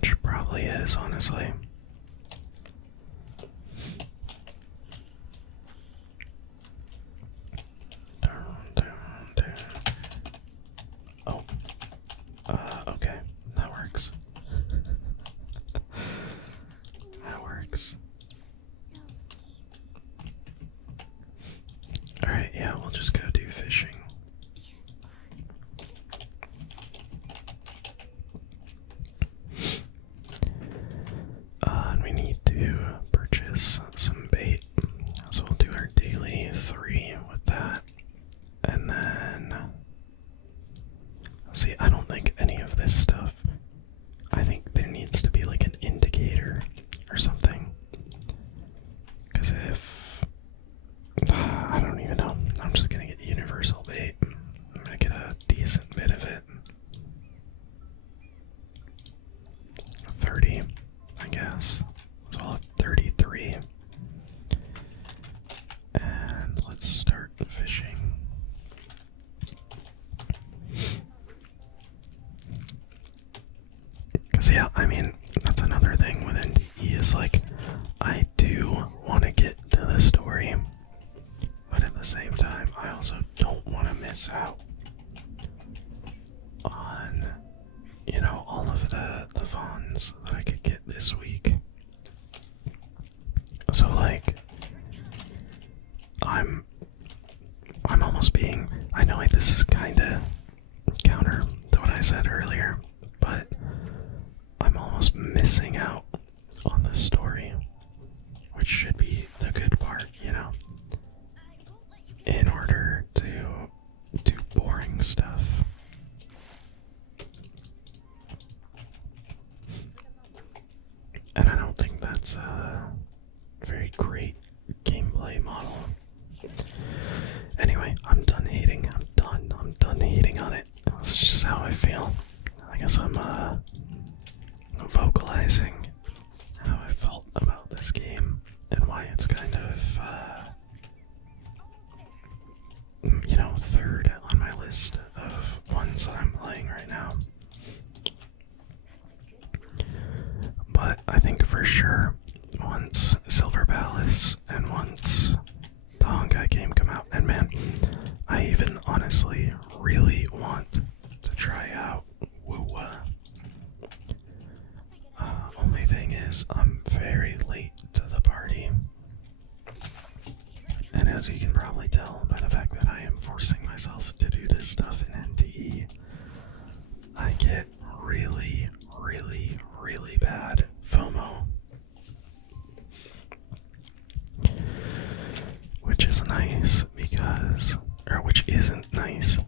Which probably is, honestly. Oh. Okay. That works. That works. Alright, yeah, we'll just go do fishing. And we need to purchase some bait. So we'll do our daily 3 with that. And then... see, I don't think any of this stuff... I think there needs to be like an indicator or something. Because if... I don't even know. I'm just gonna get universal bait. I'm gonna get a decent bit of it. 30, I guess. So I'll have 33. And let's start fishing. Because, yeah, I mean, that's another thing with NTE is like, I do want to get to the story, but at the same time, I also don't want to miss out on, all of the funds that I could get this week. So, like, I'm almost being, I know this is kind of counter to what I said earlier, but I'm almost missing out on the story, which should be the good part, in order to do boring stuff. And I don't think that's a very great gameplay model. Anyway, I'm done hating. I'm done hating on it. That's just how I feel. I guess I'm vocalizing how I felt about this game and why it's kind of third on my list of ones that I'm playing right now. But I think for sure, once Silver Palace and once the Honkai game come out, and man, I even honestly really want to try out Wuwa. Only thing is, I'm very late to the party. And as you can probably tell by the fact that I am forcing myself to do this stuff in NTE, I get really, really, really bad FOMO. Which is nice because, or which isn't nice,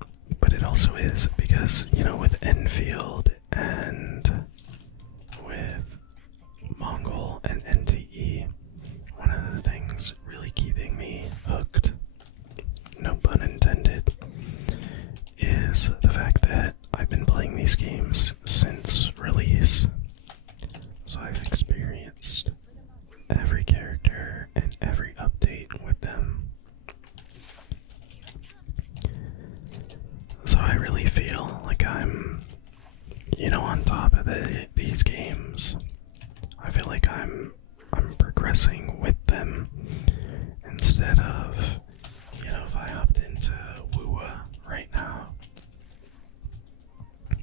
but it also is because, you know, with Endfield and with Mongil and NTE, one of the things really keeping me hooked, no pun intended, is the fact that I've been playing these games since release. So I've experienced every character and every update with them. So I really feel like I'm, you know, on top of these games. I feel like I'm progressing with them instead of, you know, if I hopped into Wuwa right now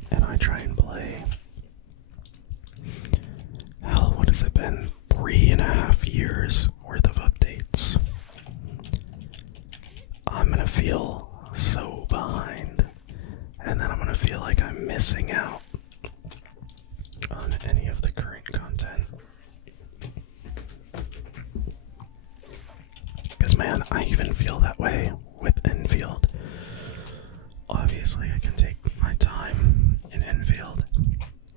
and I try and play, hell, what has it been? 3.5 years worth of updates. I'm gonna feel so behind, and then I'm gonna feel like I'm missing out on any of the current content. Because man, I even feel that way with Endfield. Obviously, I can take my time in Endfield,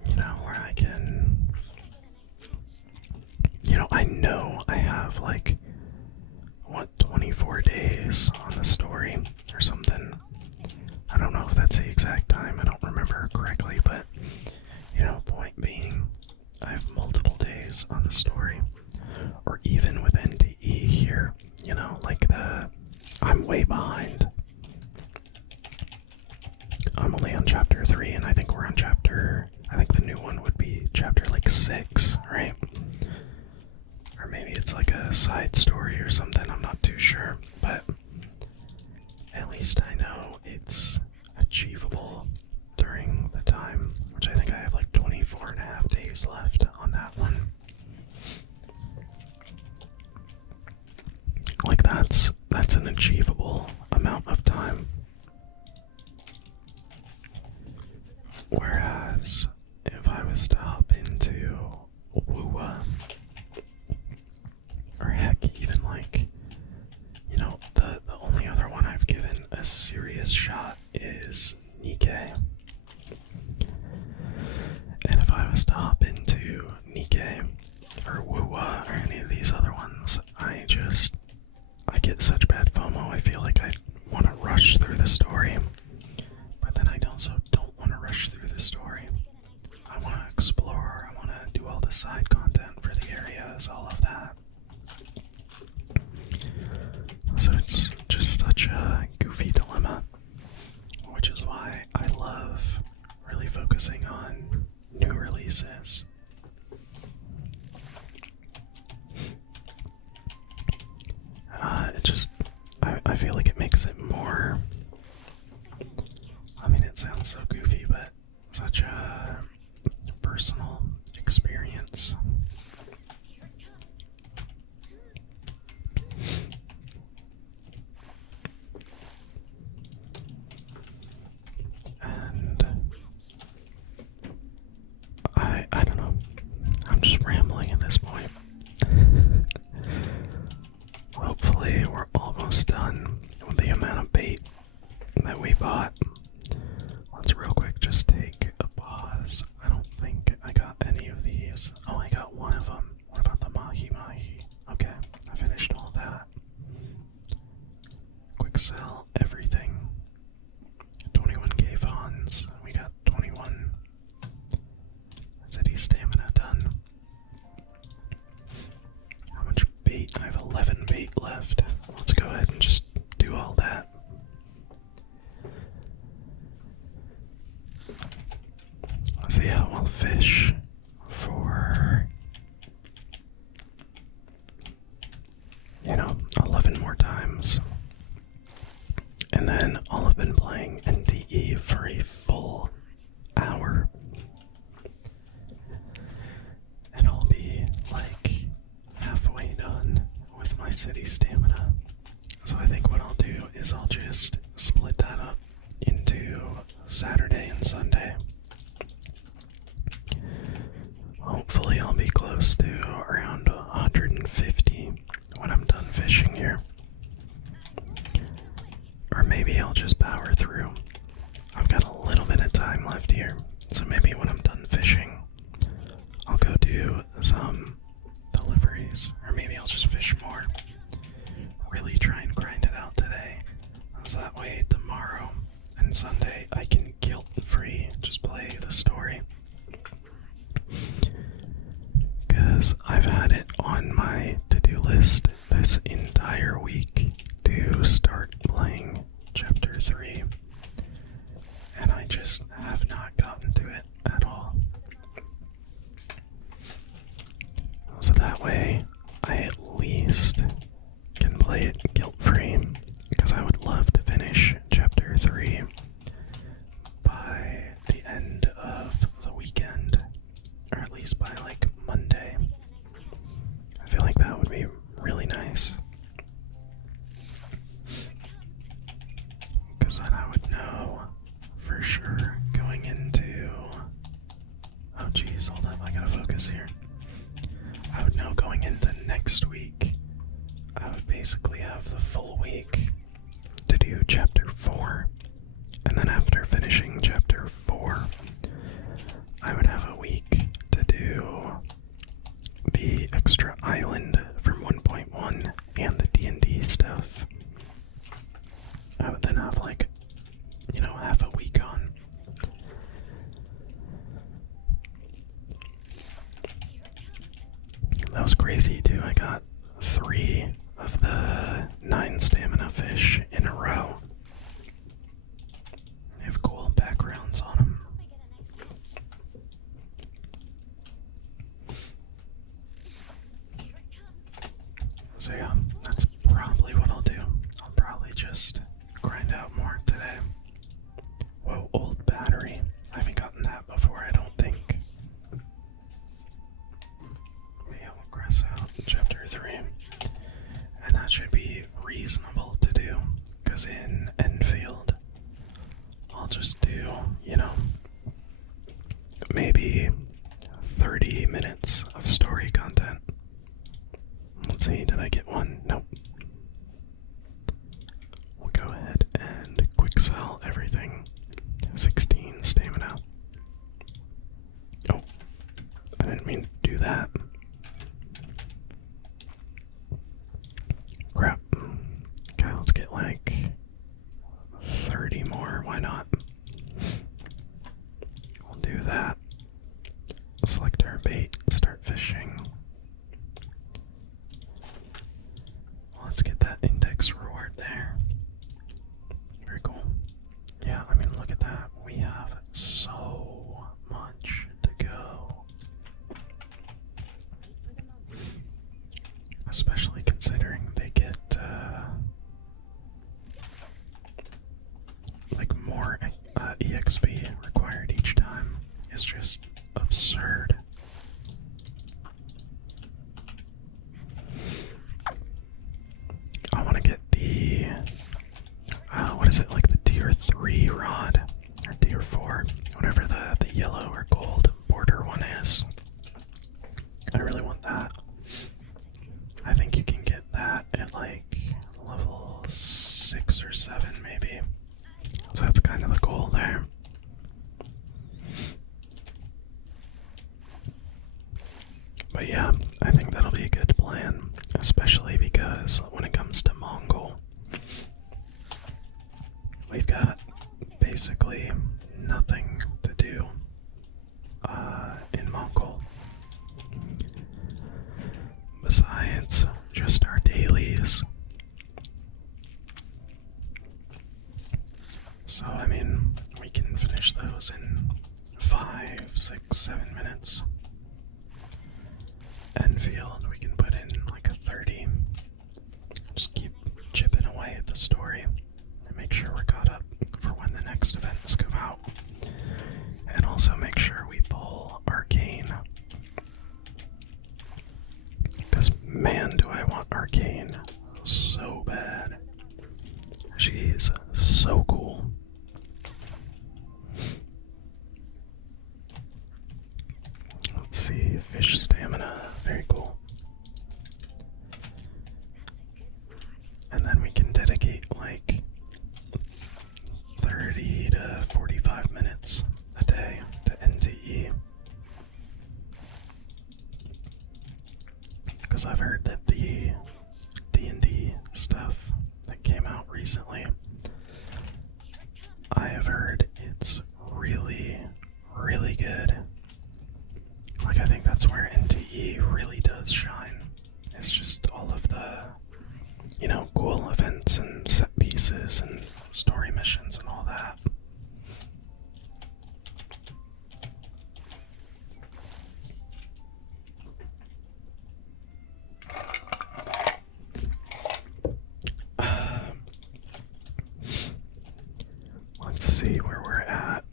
you know, where I can, you know I have like, what, 24 days on the story or something. I don't know if that's the exact time, I don't remember correctly, but, you know, point being, I have multiple days on the story. Or even with NTE here, you know, like I'm way behind. I'm only on chapter 3, and I think we're on I think the new one would be chapter like 6, right? Or maybe it's like a side story or something, I'm not too sure, but at least I know it's achievable during the time, which I think I have like 24.5 days left on that one. Like that's an achievable amount of time. Whereas if I was to hop into Wuwa, or heck, even like, you know, the only other one I've given a serious shot is Nikkei. And if I was to hop into Nikkei or Wuwa or any of these other ones, I get such bad FOMO. I feel like I want to rush through the story, but then I also don't want to rush through the story. I want to explore, I want to do all the side content for the areas, all of that. So it's just such a goofy dilemma, which is why I love really focusing on new releases. I feel like it makes it more, I mean, it sounds so goofy, but such a personal experience. And I don't know, I'm just rambling at this point. Hopefully we're almost done with the amount of bait that we bought. Let's real quick just take a pause. I don't think I got any of these. Oh, I got one of them. What about the mahi mahi? Okay, I finished all that. Quick sell everything. 21k funds. We got 21 city stamina done. How much bait? I have 11 bait left. Let's go ahead and just do all that. I'll fish for, 11 more times. And then I'll have been playing NTE for a full hour. And I'll be like halfway done with my city stamina. So I think what I'll do is I'll just split that up into Saturday and Sunday. Hopefully I'll be close to around 150 when I'm done fishing here. Or maybe I'll just power through. I've got a little bit of time left here, so maybe when I'm done fishing, I'll go do some deliveries. Or maybe I'll just fish more. Really try and grind it out today, so that way tomorrow and Sunday I can guilt-free just play the story. Because I've had it on my to-do list this entire week to start playing Chapter 3, and I just have not gotten to it at all. So that way, I at least can play it guilt-free, because I would love to finish Chapter 3 by the end of the weekend, or at least by like Monday. I feel like that would be really nice. Because then I would know for sure going into... Oh geez, hold up, I gotta focus here. I would know going into next week, I would basically have the full week to do Chapter 4. And then after finishing Chapter 4, I would have a week to do the extra island from 1.1 and the D&D stuff. I would then have like, half a week on. That was crazy too. I got 3 of the 9 stamina fish in a row. They have cool backgrounds on them. So yeah, that's probably what I'll do. I'll probably just grind out more today. Whoa, old battery. I haven't gotten that before, I don't think. Maybe I'll cross out Chapter 3. And that should be reasonable to do, because in Endfield, I'll just do, maybe 30 minutes of story content. Let's see, did I get one? Nope. We'll go ahead and quick sell everything. 16 stamina. Oh, I didn't mean to do that. Crap. Okay, let's get like 30 more. Why not? We'll do that. Select our bait, start fishing. Let's get that index reward there. Very cool. Yeah, I mean, look at that. We have so much to go. Especially considering they get, like, more EXP required each time. It's just absurd. I want to get the, what is it, like the tier 3 rod, or tier 4, whatever the yellow or gold border one is. I really want that. I think you can get that at like level 6 or 7 maybe. So that's kind of the goal there. But yeah, I think that'll be a good plan, especially because when it comes to Mongil, we've got basically nothing to do in Mongil besides just our dailies. So I mean, we can finish those in 5, 6, 7 minutes. Enfield, we can put in like a 30. Just keep chipping away at the story and make sure we're caught up for when the next events come out. And also make sure we pull Arcane. Because man, do I want Arcane so bad. She's so cool. Let's see, fish stamina, very cool. And then we can dedicate like 30 to 45 minutes a day to NTE. Because I've heard that the D&D stuff that came out recently, I have heard it's really, really good. Like, I think that's where NTE really does shine. It's just all of the, you know, cool events and set pieces and story missions and all that. Let's see where we're at.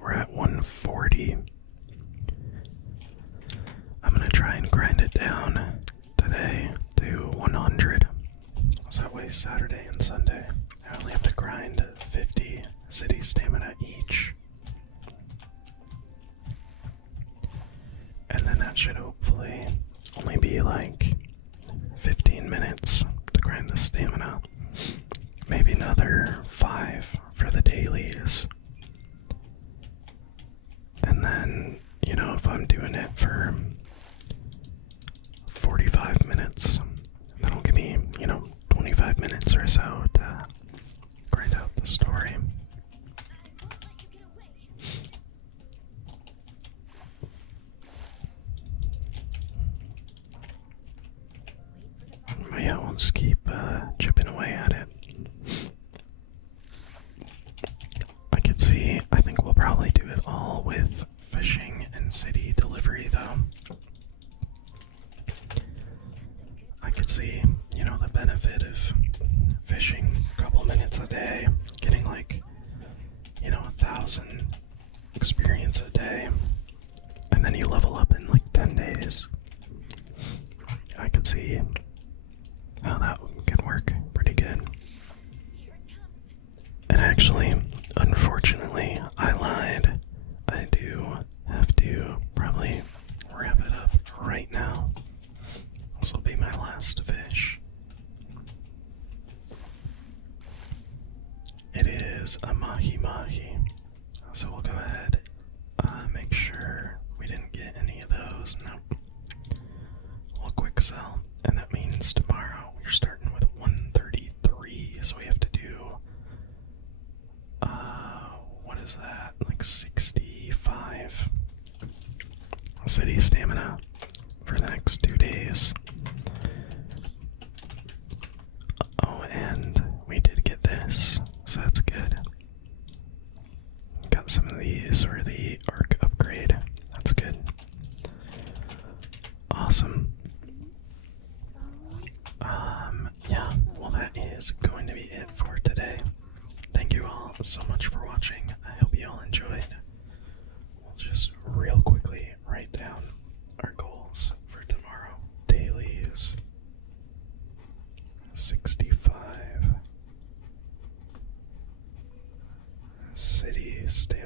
We're at 140. I'm gonna try and grind it down today to 100. So that way Saturday and Sunday I only have to grind 50 city stamina each. And then that should hopefully only be like 15 minutes to grind the stamina. Maybe another 5 for the dailies. And then, you know, if I'm doing it for 45 minutes, that'll give me, you know, 25 minutes or so to grind out the story. But yeah, we'll just keep chipping away at it. I could see, I think we'll probably do it all with fishing and city delivery though. I could see, you know, the benefit of fishing a couple minutes a day, getting like, you know, 1,000 experience a day, and then you level up in like 10 days. I could see how that could work pretty good. And actually, unfortunately, I lied. I do have to probably wrap it up right now. This will be my last fish. It is a mahi-mahi. So we'll go ahead, make sure we didn't get any of those. Nope. We'll quick sell, and that means tomorrow we're starting with 133, so we have to do, what is that, like 65 city stamina for the next 2 days. Oh, and we did get this, so that's good. Got some of these for the Arc upgrade. That's good. Awesome. Yeah, well that is going to be it for today. Thank you all so much for watching. I hope you all enjoyed. We'll just real quickly write down our goals for tomorrow. Dailies. 65. City stamina.